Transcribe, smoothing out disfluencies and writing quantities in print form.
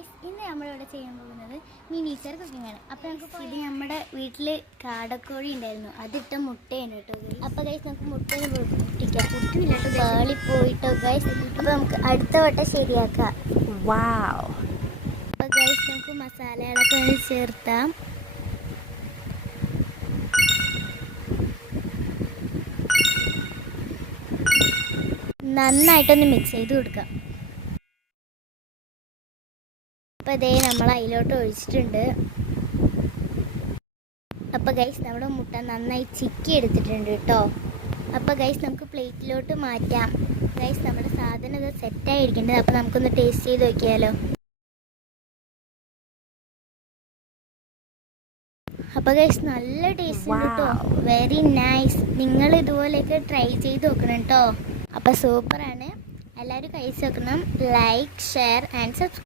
Guys, ഇന്ന് നമ്മളിവിടെ ചെയ്യാൻ പോകുന്നത് മിനിച്ചർ കുക്കിംഗ് ആണ്. അപ്പോൾ നമുക്ക് ഇത് നമ്മുടെ വീട്ടിൽ കാടക്കോഴി ഉണ്ടായിരുന്നു, അതിട്ട മുട്ടയാണ് കേട്ടോ. അപ്പോൾ ഗൈസ് നമുക്ക് മുട്ടയെ പൊട്ടിക്കാം. പൊട്ടില്ല വേളി പോയിട്ടോ ഗൈസ്. അപ്പോൾ നമുക്ക് അടുത്ത വട്ടം ശരിയാക്കാം. വാവ്. അപ്പോൾ ഗൈസ് നമുക്ക് മസാലകളൊക്കെ ഒന്ന് ചേർത്താം. നന്നായിട്ടൊന്ന് മിക്സ് ചെയ്ത് കൊടുക്കാം. അപ്പോൾ ഇതേ നമ്മൾ അതിലോട്ട് ഒഴിച്ചിട്ടുണ്ട്. അപ്പോൾ ഗൈസ് നമ്മുടെ മുട്ട നന്നായി ചിക്കി എടുത്തിട്ടുണ്ട് കേട്ടോ. അപ്പോൾ ഗൈസ് നമുക്ക് പ്ലേറ്റിലോട്ട് മാറ്റാം. ഗൈസ് നമ്മുടെ സാധനം ഇത് സെറ്റായിരിക്കേണ്ടത്. അപ്പോൾ നമുക്കൊന്ന് ടേസ്റ്റ് ചെയ്ത് നോക്കിയാലോ. അപ്പോൾ ഗൈസ് നല്ല ടേസ്റ്റ് ഉണ്ട് കേട്ടോ, വെരി നൈസ്. നിങ്ങൾ ഇതുപോലെയൊക്കെ ട്രൈ ചെയ്ത് നോക്കണം കേട്ടോ. അപ്പോൾ സൂപ്പറാണ്, എല്ലാവരും കഴിച്ച് നോക്കണം. Like, share and subscribe.